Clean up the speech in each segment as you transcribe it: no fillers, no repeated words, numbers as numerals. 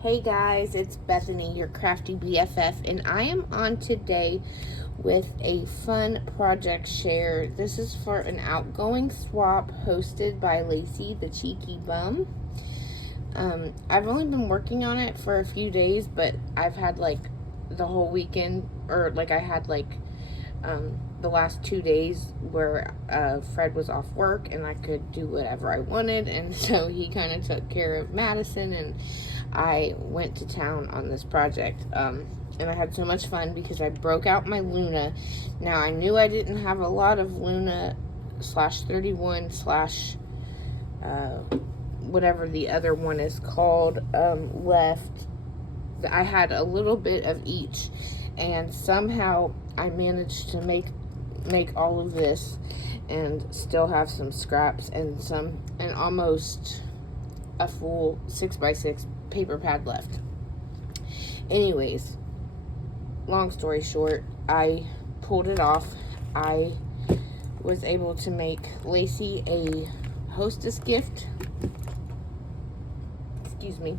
Hey guys, it's Bethany, your crafty BFF, and I am on today with a fun project share. This is for an outgoing swap hosted by Lacey, the Cheeky Bum. I've only been working on it for a few days, but I've had like the whole weekend, or like I had like the last 2 days where Fred was off work and I could do whatever I wanted, and so he kind of took care of Madison, and I went to town on this project. And I had so much fun because I broke out my Luna. Now, I knew I didn't have a lot of Luna slash 31 slash whatever the other one is called left. I had a little bit of each, and somehow I managed to make all of this and still have some scraps and almost a full 6x6 paper pad left. Anyways, long story short, I pulled it off. I was able to make Lacey a hostess gift. Excuse me.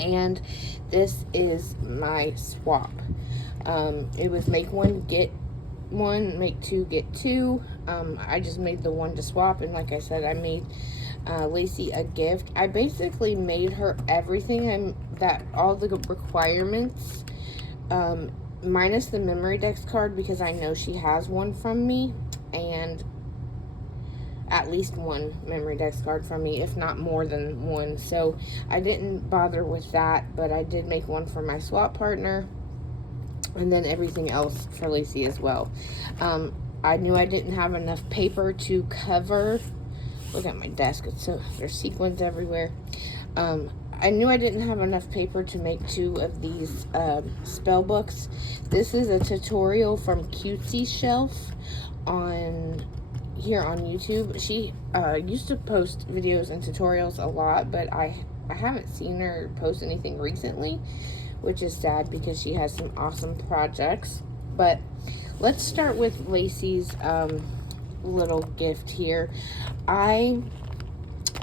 And this is my swap. It was make one, get one, make two, get two. I just made the one to swap, and like I said, I made Lacey a gift. I basically made her everything all the requirements, minus the memory dex card, because I know she has one from me, and at least one memory dex card from me, if not more than one. So I didn't bother with that, but I did make one for my swap partner, and then everything else for Lacey as well. I knew I didn't have enough paper to cover. Look at my desk, there's sequins everywhere. I knew I didn't have enough paper to make 2 of these spell books. This is a tutorial from Cutesy Shelf here on YouTube. She used to post videos and tutorials a lot, but I haven't seen her post anything recently, which is sad because she has some awesome projects. But let's start with Lacey's little gift here. I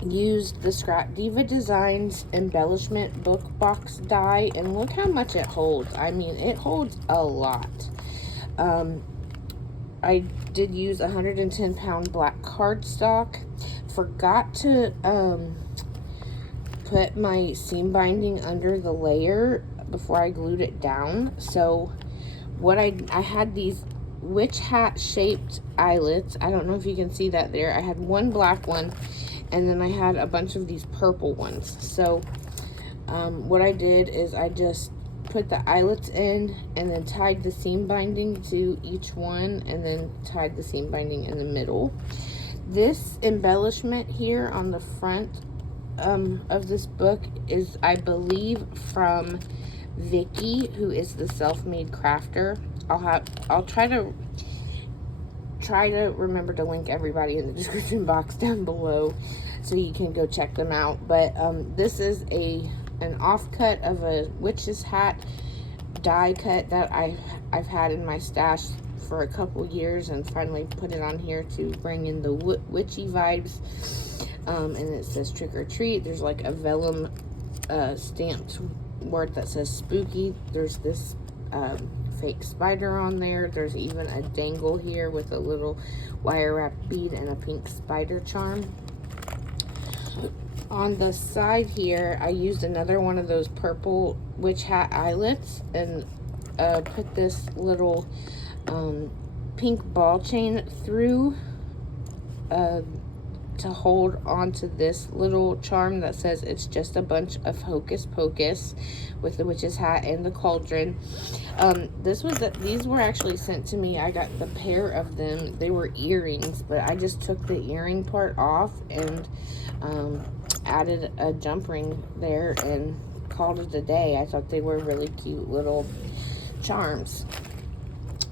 used the Scrap Diva Designs embellishment book box die, and look how much it holds. I mean, it holds a lot. I did use 110-pound black cardstock. Forgot to put my seam binding under the layer before I glued it down. So what I had these witch hat shaped eyelets. I don't know if you can see that there. I had one black one, and then I had a bunch of these purple ones. So what I did is I just put the eyelets in and then tied the seam binding to each one, and then tied the seam binding in the middle. This embellishment here on the front of this book is, I believe, from Vicky, who is the self-made crafter. I'll try to remember to link everybody in the description box down below so you can go check them out. But this is an offcut of a witch's hat die cut that I've had in my stash for a couple years, and finally put it on here to bring in the witchy vibes. And it says trick or treat. There's like a vellum stamped word that says spooky. There's this fake spider on there. There's even a dangle here with a little wire wrap bead and a pink spider charm. On the side here, I used another one of those purple witch hat eyelets and put this little pink ball chain through to hold onto this little charm that says it's just a bunch of hocus pocus, with the witch's hat and the cauldron. These were actually sent to me. I got the pair of them. They were earrings, but I just took the earring part off and added a jump ring there and called it a day. I thought they were really cute little charms.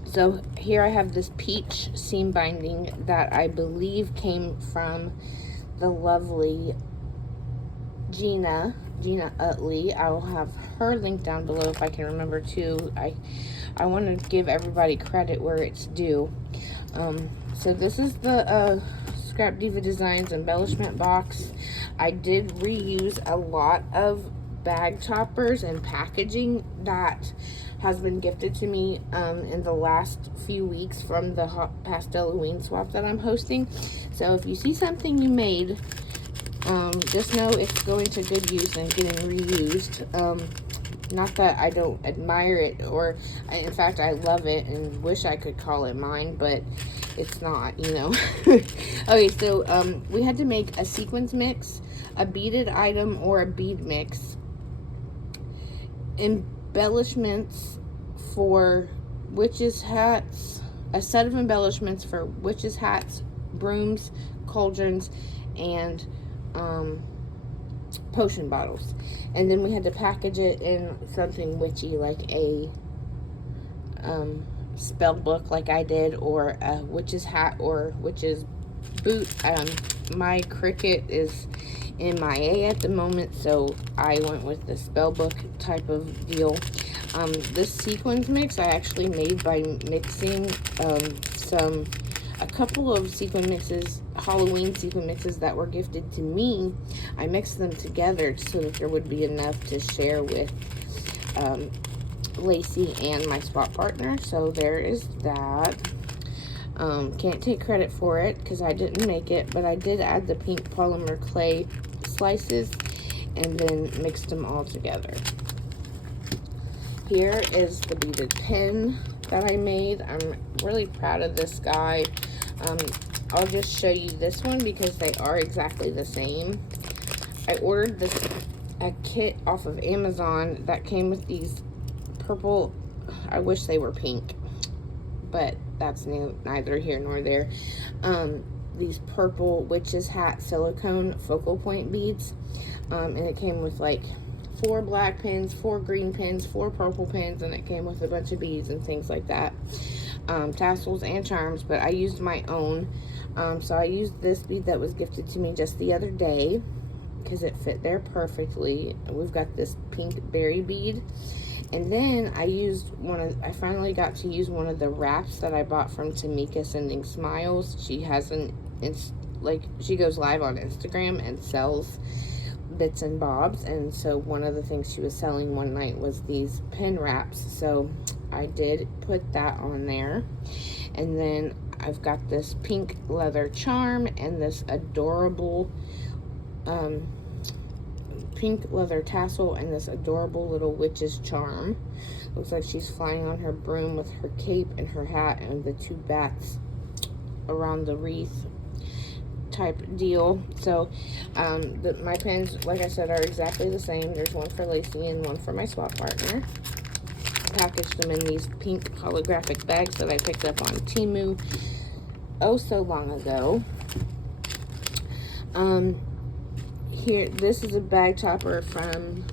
So here I have this peach seam binding that I believe came from the lovely Gina Utley. I will have her link down below if I can remember to. I want to give everybody credit where it's due. So this is the Scrap Diva Designs embellishment box. I did reuse a lot of bag toppers and packaging that has been gifted to me in the last few weeks from the Hot Pastel Halloween swap that I'm hosting. So if you see something you made, just know it's going to good use and getting reused. Not that I don't admire it, or in fact I love it and wish I could call it mine, but it's not, you know. Okay, so we had to make a sequins mix, a beaded item or a bead mix, embellishments for witches' hats, a set of embellishments for witches' hats, brooms, cauldrons, and potion bottles. And then we had to package it in something witchy, like a spell book like I did, or a witch's hat or witch's boot. My cricket is MIA at the moment, so I went with the spell book type of deal. This sequins mix I actually made by mixing a couple of sequin mixes, Halloween sequin mixes that were gifted to me. I mixed them together so that there would be enough to share with Lacey and my swap partner. So there is that. Can't take credit for it because I didn't make it, but I did add the pink polymer clay slices and then mixed them all together. Here is the beaded pin that I made. I'm really proud of this guy. I'll just show you this one because they are exactly the same. I ordered a kit off of Amazon that came with these purple, I wish they were pink, but that's neither here nor there. These purple witch's hat silicone focal point beads, and it came with like 4 black pins, 4 green pins, 4 purple pins, and it came with a bunch of beads and things like that, tassels and charms. But I used my own, so I used this bead that was gifted to me just the other day because it fit there perfectly. We've got this pink berry bead. And then I finally got to use one of the wraps that I bought from Tamika Sending Smiles. She has she goes live on Instagram and sells bits and bobs. And so one of the things she was selling one night was these pin wraps. So I did put that on there. And then I've got this pink leather charm and this adorable, pink leather tassel and this adorable little witch's charm. Looks like she's flying on her broom with her cape and her hat and the 2 bats around the wreath type deal. So my pins, like I said, are exactly the same. There's one for Lacey and one for my swap partner. Packaged them in these pink holographic bags that I picked up on Temu oh so long ago. Here, this is a bag topper from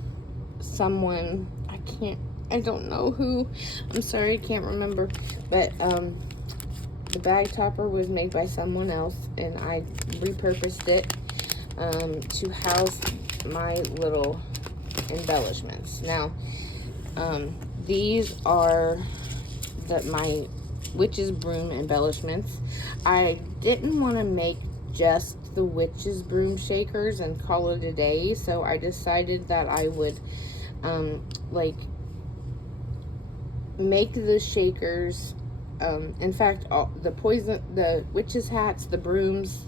someone, I don't know who, I'm sorry, I can't remember, but the bag topper was made by someone else, and I repurposed it to house my little embellishments. Now, these are my witch's broom embellishments. I didn't want to make just the witch's broom shakers and call it a day, so I decided that I would make the shakers, in fact the witch's hats, the brooms,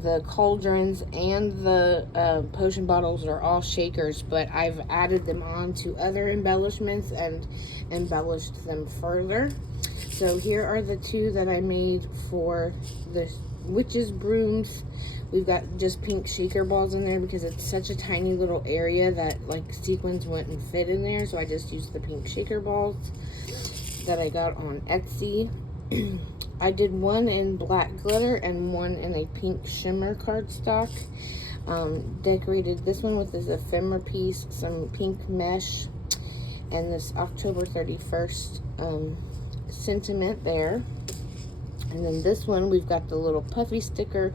the cauldrons, and the potion bottles are all shakers, but I've added them on to other embellishments and embellished them further. So here are the 2 that I made for the witch's brooms. We've got just pink shaker balls in there because it's such a tiny little area that like sequins wouldn't fit in there, so I just used the pink shaker balls that I got on Etsy. I did one in black glitter and one in a pink shimmer cardstock. Decorated this one with this ephemera piece, some pink mesh, and this October 31st sentiment there. And then this one, we've got the little puffy sticker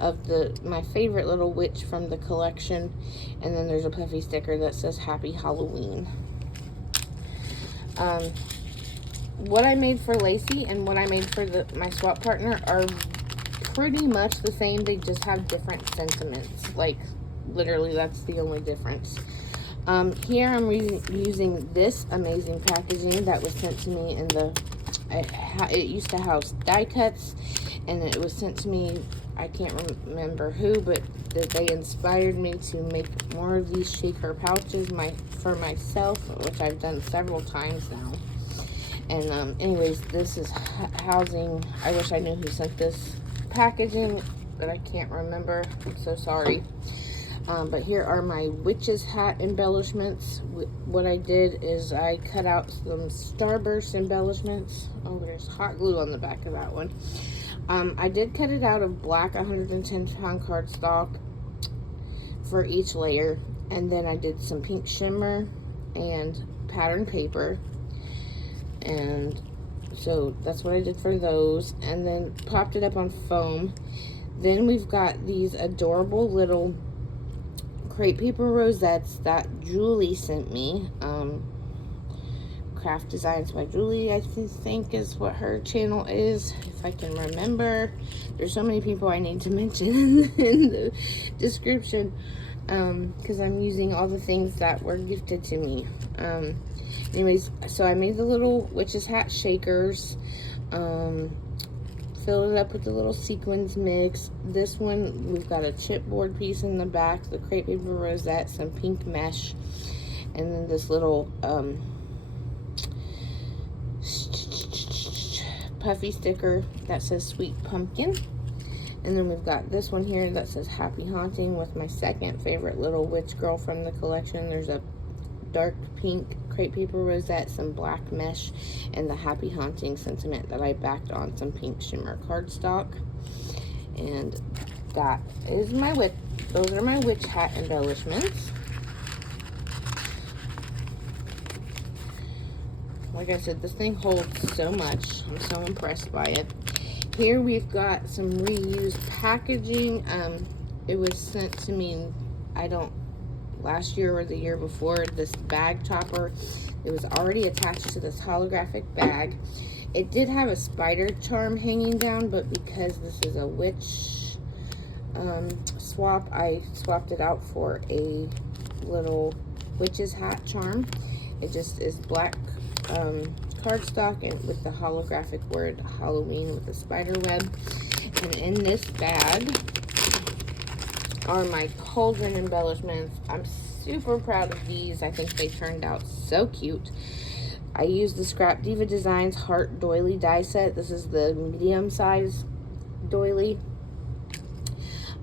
of my favorite little witch from the collection. And then there's a puffy sticker that says Happy Halloween. What I made for Lacey and what I made for my swap partner are pretty much the same. They just have different sentiments. Like, literally, that's the only difference. Here I'm using this amazing packaging that was sent to me in the, it used to house die cuts, and it was sent to me, I can't remember who, but they inspired me to make more of these shaker pouches for myself, which I've done several times now. And anyways, this is housing, I wish I knew who sent this packaging, but I can't remember. I'm so sorry. But here are my witch's hat embellishments. What I did is I cut out some starburst embellishments. Oh, there's hot glue on the back of that one. I did cut it out of black 110-pound cardstock for each layer, and then I did some pink shimmer and pattern paper, and so that's what I did for those, and then popped it up on foam. Then we've got these adorable little crepe paper rosettes that Julie sent me. Craft Designs by Julie, I think is what her channel is, if I can remember. There's so many people I need to mention in the description, because I'm using all the things that were gifted to me. Anyways, so I made the little witch's hat shakers, filled it up with the little sequins mix. This one, we've got a chipboard piece in the back, the crepe paper rosette, some pink mesh, and then this little puffy sticker that says sweet pumpkin. And then we've got this one here that says happy haunting, with my second favorite little witch girl from the collection. There's a dark pink crepe paper rosette, some black mesh, and the happy haunting sentiment that I backed on some pink shimmer cardstock. And that is my witch. Those are my witch hat embellishments. Like I said, this thing holds so much. I'm so impressed by it. Here we've got some reused packaging. It was sent to me, last year or the year before, this bag topper. It was already attached to this holographic bag. It did have a spider charm hanging down, but because this is a witch swap, I swapped it out for a little witch's hat charm. It just is black cardstock and with the holographic word Halloween with the spider web. And in this bag are my Cauldron embellishments. I'm super proud of these. I think they turned out so cute. I used the Scrap Diva Designs Heart Doily die set. This is the medium size doily.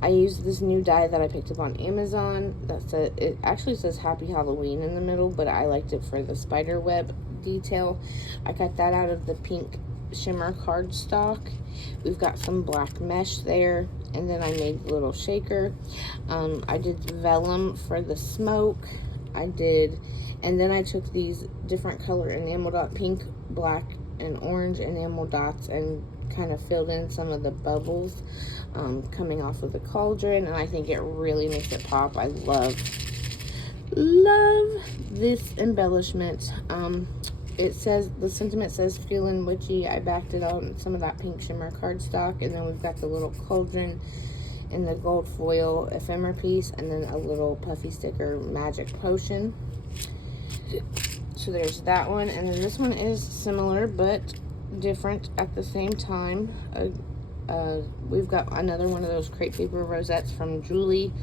I used this new die that I picked up on Amazon. It actually says Happy Halloween in the middle, but I liked it for the spider web detail. I cut that out of the pink shimmer cardstock. We've got some black mesh there, and then I made a little shaker. I did vellum for the smoke. And then I took these different color enamel dot, pink, black, and orange enamel dots, and kind of filled in some of the bubbles coming off of the cauldron, and I think it really makes it pop. I love this embellishment. It says, the sentiment says feeling witchy. I backed it on some of that pink shimmer cardstock, and then we've got the little cauldron in the gold foil ephemera piece, and then a little puffy sticker magic potion. So there's that one, and then this one is similar but different at the same time. We've got another one of those crepe paper rosettes from Julie.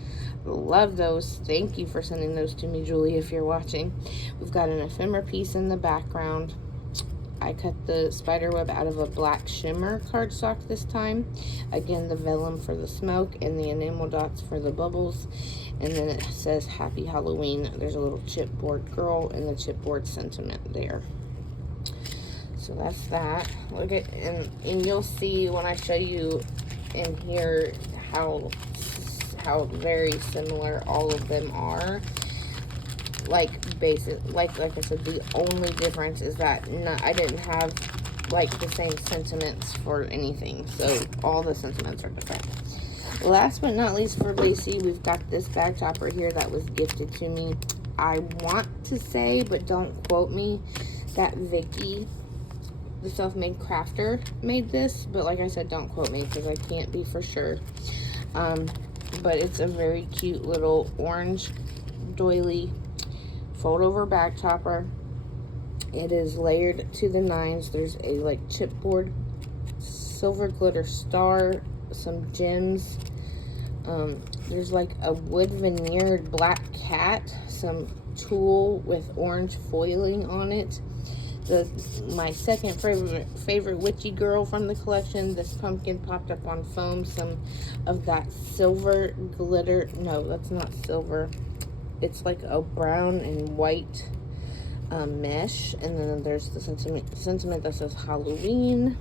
Love those. Thank you for sending those to me, Julie, if you're watching. We've got an ephemera piece in the background. I cut the spider web out of a black shimmer cardstock this time. Again, the vellum for the smoke and the enamel dots for the bubbles. And then it says Happy Halloween. There's a little chipboard girl and the chipboard sentiment there. So that's that. Look at, and you'll see when I show you in here how very similar all of them are. Like I said, the only difference is that I didn't have like the same sentiments for anything, so all the sentiments are different. Last but not least for Lacey, we've got this bag topper here that was gifted to me. I want to say, but don't quote me, that Vicky, the self-made crafter, made this, but like I said, don't quote me because I can't be for sure. But it's a very cute little orange doily fold over bag topper. It is layered to the nines. There's a like chipboard silver glitter star, some gems. There's like a wood veneered black cat, some tulle with orange foiling on it. My second favorite witchy girl from the collection, this pumpkin popped up on foam, some of that silver glitter. No, that's not silver. It's like a brown and white mesh, and then there's the sentiment that says Halloween.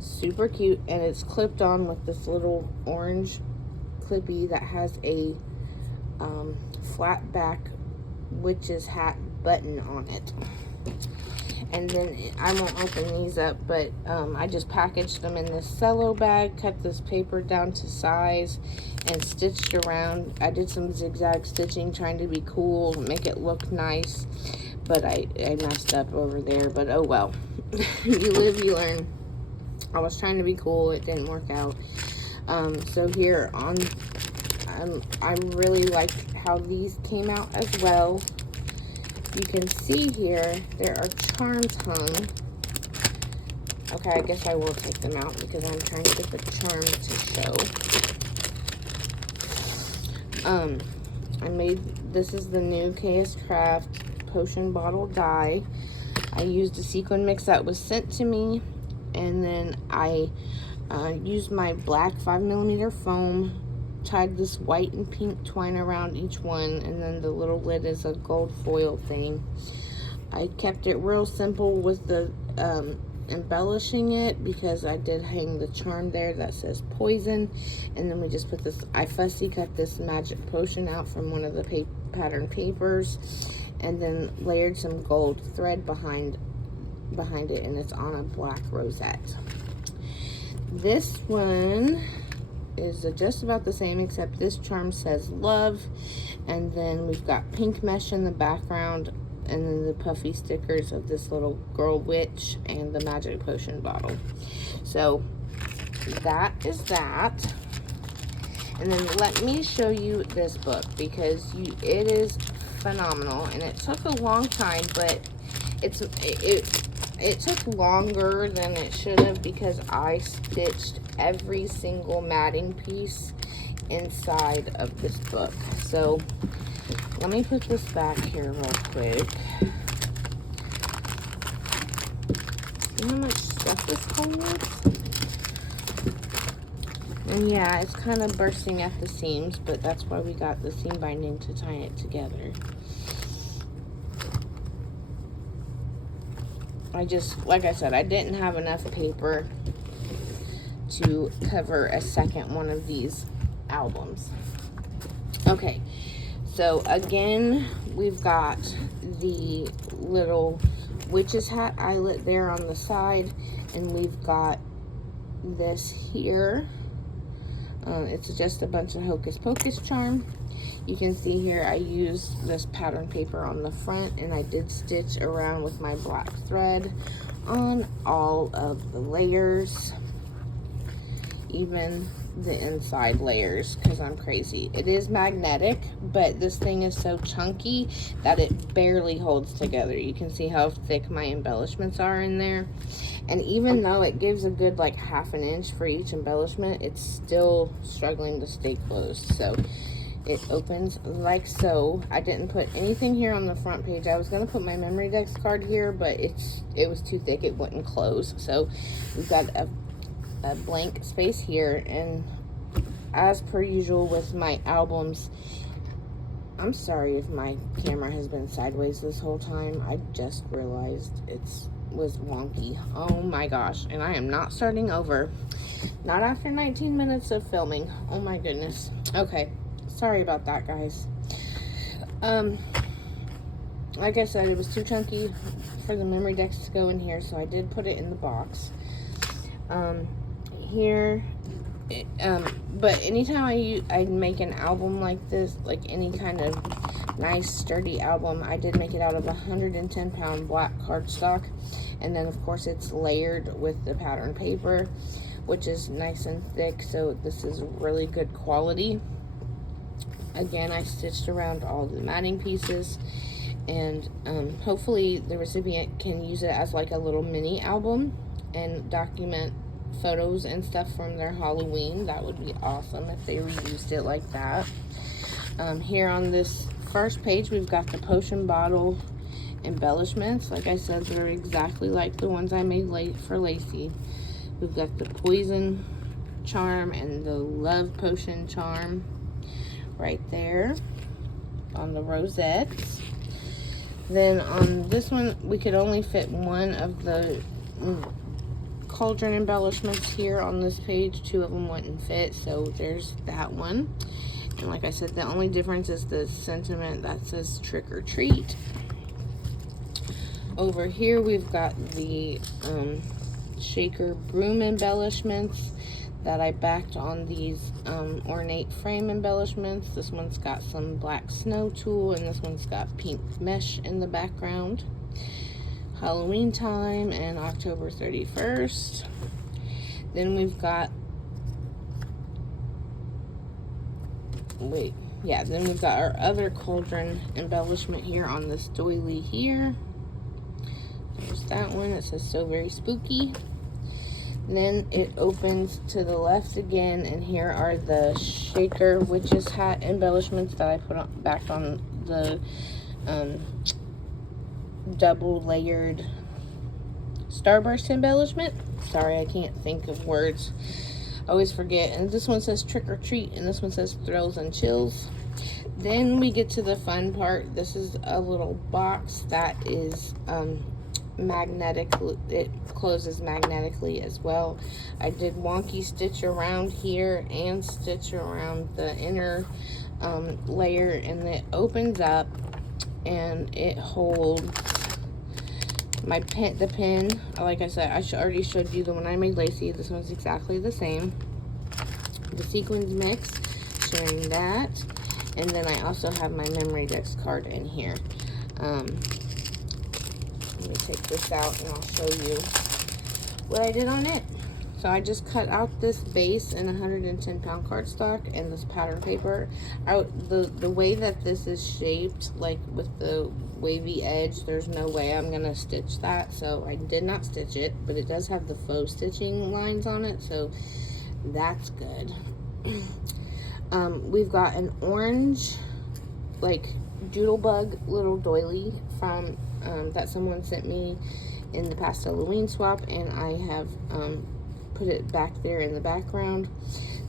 Super cute, and it's clipped on with this little orange clippy that has a flat back witch's hat button on it. And then I won't open these up, but I just packaged them in this cello bag, cut this paper down to size, and stitched around. I did some zigzag stitching, trying to be cool, make it look nice, but I messed up over there, but oh well. You live, you learn. I was trying to be cool, it didn't work out. So here on, I really like how these came out as well. You can see here, there are charms hung. Okay, I guess I will take them out because I'm trying to get the charm to show. This is the new KS Craft potion bottle die. I used a sequin mix that was sent to me, and then I used my black 5mm foam, tied this white and pink twine around each one, and then the little lid is a gold foil thing. I kept it real simple with the embellishing it because I did hang the charm there that says poison, and then we just put this, I fussy cut this magic potion out from one of the pattern papers, and then layered some gold thread behind it, and it's on a black rosette. This one is just about the same, except this charm says love, and then we've got pink mesh in the background, and then the puffy stickers of this little girl witch and the magic potion bottle. So that is that. And then let me show you this book, because it is phenomenal, and it took a long time, but it took longer than it should have because I stitched every single matting piece inside of this book. So let me put this back here real quick. See how much stuff this holds? And yeah, it's kind of bursting at the seams, but that's why we got the seam binding to tie it together. Like I said, I didn't have enough paper to cover a second one of these albums. Okay, so again, we've got the little witch's hat eyelet there on the side, and we've got this here. It's just a bunch of Hocus Pocus charm. You can see here I used this pattern paper on the front, and I did stitch around with my black thread on all of the layers, even the inside layers, because I'm crazy. It is magnetic, but this thing is so chunky that it barely holds together. You can see how thick my embellishments are in there, and even though it gives a good like ½ an inch for each embellishment, it's still struggling to stay closed. So it opens like so. I didn't put anything here on the front page. I was going to put my memory dex card here, but it was too thick, it wouldn't close. So we've got a blank space here, and as per usual with my albums, I'm sorry if my camera has been sideways this whole time. I just realized it was wonky. Oh my gosh, and I am not starting over, not after 19 minutes of filming. Oh my goodness. Okay, sorry about that, guys. Like I said, it was too chunky for the memory dex to go in here, so I did put it in the box here. But anytime I make an album like this, like any kind of nice sturdy album, I did make it out of 110-pound black cardstock, and then of course it's layered with the pattern paper, which is nice and thick, so this is really good quality. again, I stitched around all the matting pieces, and hopefully the recipient can use it as like a little mini album and document photos and stuff from their Halloween. That would be awesome if they reused it like that. Here on this first page, we've got the potion bottle embellishments. Like I said, they're exactly like the ones I made for Lacey. We've got the poison charm and the love potion charm right there on the rosettes. Then on this one, we could only fit one of the cauldron embellishments here on this page. Two of them wouldn't fit, so there's that one. And like I said, the only difference is the sentiment that says trick or treat. Over here, we've got the shaker broom embellishments that I backed on these ornate frame embellishments. This one's got some black snow tulle, and this one's got pink mesh in the background. Halloween time and October 31st. Then we've got, then we've got our other cauldron embellishment here on this doily here. There's that one. It says so very spooky. Then it opens to the left again, and here are the shaker witch's hat embellishments that I put back on the double layered starburst embellishment. Sorry, I can't think of words. I always forget. And this one says trick or treat, and this one says thrills and chills. Then we get to the fun part. This is a little box that is magnetic. It closes magnetically as well. I did wonky stitch around here and stitch around the inner layer, and it opens up and it holds my pen, the pen. Like I said, I already showed you the one I made Lacey. This one's exactly the same. The sequins mix, showing that. And then I also have my memory dex card in here. Let me take this out and I'll show you what I did on it. So I just cut out this base in 110 pound cardstock and this pattern paper. The way that this is shaped, like with the wavy edge, there's no way I'm gonna stitch that, so I did not stitch it, but it does have the faux stitching lines on it, so that's good. We've got an orange like doodlebug little doily from that someone sent me in the past Halloween swap, and I have put it back there in the background.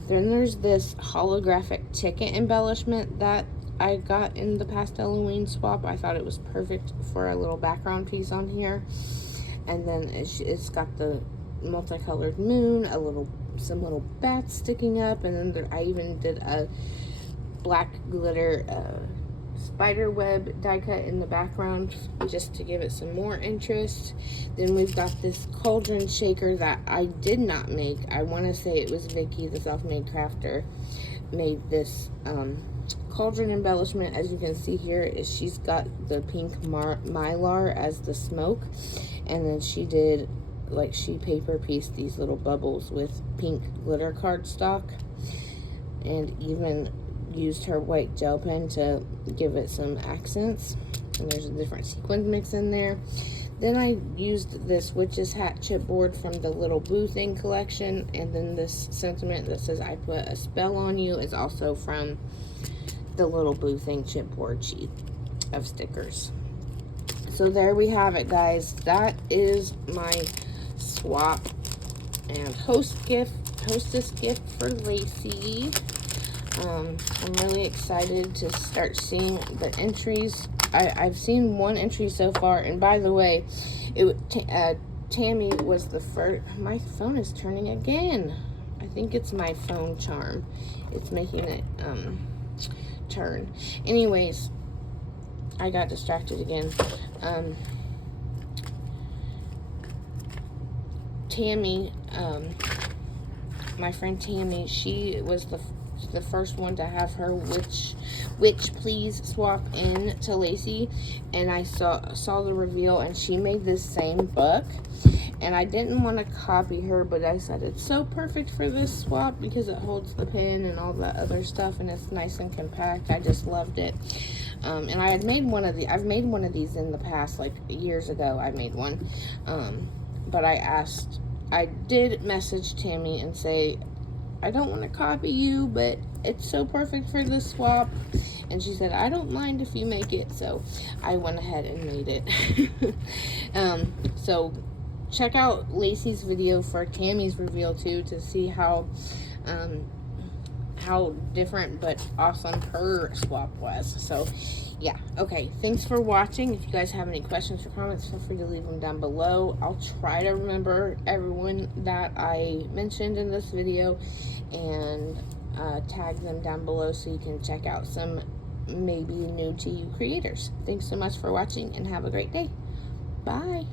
Then there's this holographic ticket embellishment that I got in the past Halloween swap. I thought it was perfect for a little background piece on here. And then it's got the multicolored moon, some little bats sticking up, and then I even did a black glitter spider web die cut in the background just to give it some more interest. Then we've got this cauldron shaker that I did not make. I want to say it was Vicky, the self-made crafter, made this cauldron embellishment. As you can see here, she's got the pink mylar as the smoke, and then she did, like, she paper pieced these little bubbles with pink glitter cardstock, and even used her white gel pen to give it some accents. And there's a different sequins mix in there. Then I used this witch's hat chipboard from the Little Boo Thing collection, and then this sentiment that says I put a spell on you is also from the Little Boo Thing chipboard sheet of stickers. So there we have it, guys. That is my swap and hostess gift for Lacey. I'm really excited to start seeing the entries. I've seen one entry so far, and by the way, Tammy was the first. My phone is turning again. I think it's my phone charm. It's making it turn. Anyways, I got distracted again. Tammy, my friend Tammy, she was the first one to have her witch please swap in to Lacey, and I saw the reveal, and she made this same book, And I didn't want to copy her, but I said it's so perfect for this swap because it holds the pen and all that other stuff, and it's nice and compact. I just loved it. And I had made one of I've made one of these in the past, like years ago. I made one, but I did message Tammy and say, I don't want to copy you, but it's so perfect for this swap. And she said, I don't mind if you make it. So I went ahead and made it. So check out Lacey's video for Tammy's reveal too, to see how different but awesome her swap was. So yeah, okay, thanks for watching. If you guys have any questions or comments, feel free to leave them down below. I'll try to remember everyone that I mentioned in this video and tag them down below so you can check out some maybe new to you creators. Thanks so much for watching and have a great day. Bye.